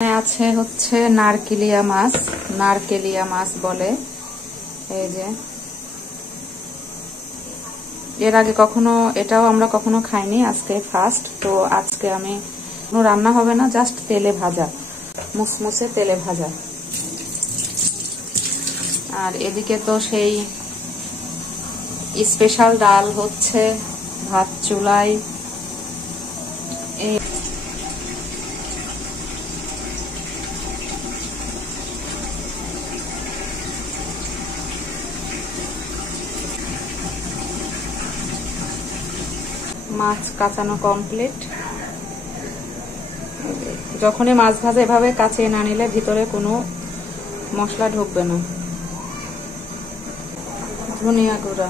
আছে হচ্ছে নারকেলিয়া মাছ বলে। এই যে এর আগে এটাও আমরা কখনো খাইনি, আজকে ফার্স্ট। তো আজকে আমি কোনো রান্না হবে না, জাস্ট তেলে ভাজা, মুসমুসে তেলে ভাজা। আর এদিকে তো সেই স্পেশাল ডাল হচ্ছে, ভাত চুলায়। মাছ কাঁচানো কমপ্লিট। যখনই মাছ ভাজা এভাবে কাঁচিয়ে না নিলে ভিতরে কোনো মশলা ঢুকবে না। ধনিয়া গুঁড়া,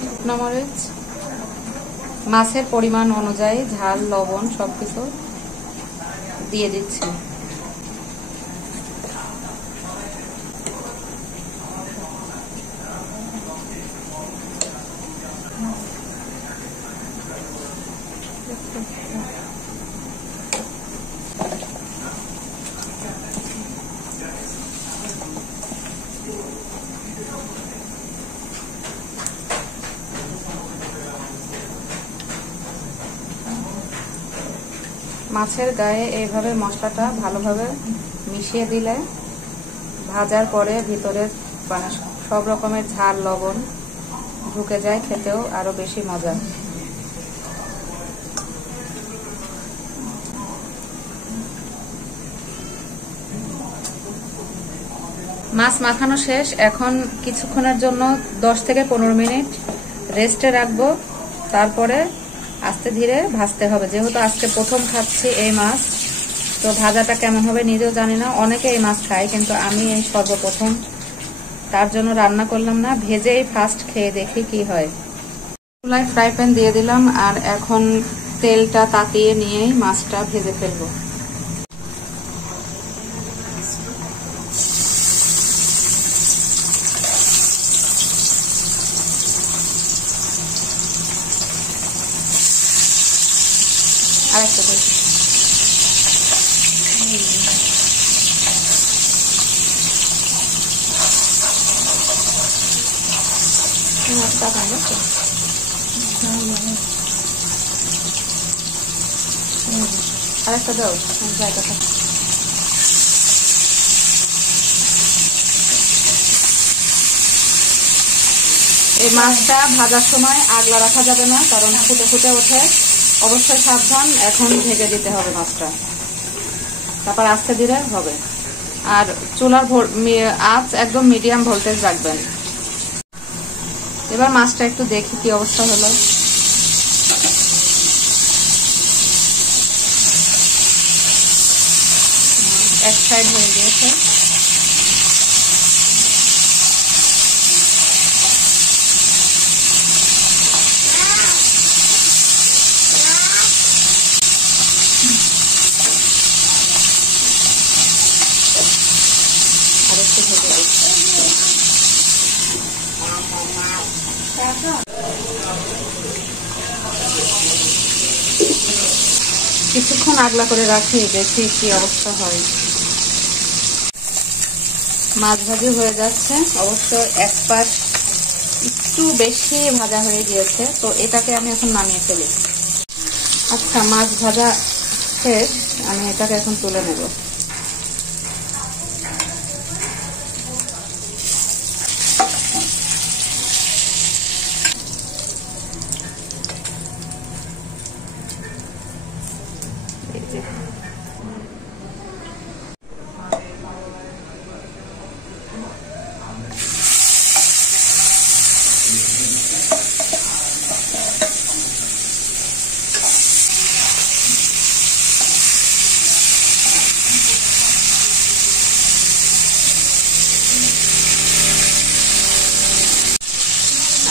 শুকনো মরিচ, মাছের পরিমাণ অনুযায়ী ঝাল লবণ সবকিছু দিয়ে দিচ্ছি। মাছের গায়ে এইভাবে মশলাটা ভালোভাবে মিশিয়ে দিলে ভাজার পরে ভিতরে মানে সব রকমের ঝাল লবণ ঢুকে যায়, খেতেও আরো বেশি মজা। মাছ মাখানো শেষ। এখন কিছুক্ষণের জন্য 10 থেকে 15 মিনিট রেস্টে রাখবো, তারপরে আস্তে ধীরে ভাজতে হবে। যেহেতু আজকে প্রথম খাচ্ছি এই মাছ, তো ভাজাটা কেমন হবে নিজেও জানি না। অনেকে এই মাছ খায়, কিন্তু আমি এই সর্বপ্রথম, তার জন্য রান্না করলাম না, ভেজেই ফার্স্ট খেয়ে দেখি কি হয়। চুলায় ফ্রাই প্যান দিয়ে দিলাম, আর এখন তেলটা তাতিয়ে নিয়েই মাছটা ভেজে ফেলবো। আরেকটা দিই। আরেকটা দাও জায়গাটা। এই মাছটা ভাজার সময় আগলা রাখা যাবে না, কারণ ফুটে ফুটে ওঠে। অবশ্যই সাবধান, এখন ঢেকে দিতে হবে মাছটা, তারপর আস্তে ধীরে হবে। আর চুলার আঁচ একদম মিডিয়াম ভোল্টেজ রাখবেন। এবার মাছটা একটু দেখি কি অবস্থা হলো। এক সাইড হয়ে গিয়েছে। আরেকটু ভেজে দিচ্ছি। কিছুক্ষণ আগলা করে রাখি, দেখি কি অবস্থা হয়। মাছ ভাজি হয়ে যাচ্ছে, অবশ্য এক পাশ একটু বেশি ভাজা হয়ে গিয়েছে, তো এটাকে আমি এখন নামিয়ে ফেলি। আচ্ছা, মাছ ভাজা শেষ, আমি এটাকে এখন তুলে নেব।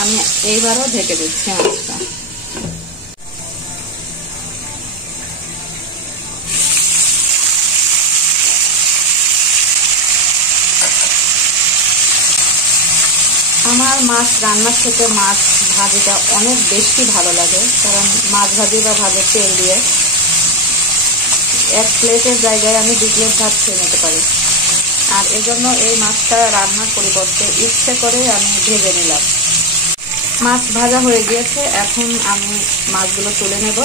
আমি এইবারও ঢেকে দিচ্ছি মাছটা। আমার মাছ রান্নার থেকে মাছ ভাজিটা অনেক বেশি ভালো লাগে, কারণ মাছ ভাজি বা ভাজের তেল দিয়ে এক প্লেটের জায়গায় আমি 2 প্লেট ভাত খেয়ে নিতে পারি। আর এজন্য এই মাছটা রান্নার পরিবর্তে ইচ্ছে করে আমি ভেজে নিলাম। মাছ ভাজা হয়ে গিয়েছে, এখন আমি মাছগুলো তুলে নেব।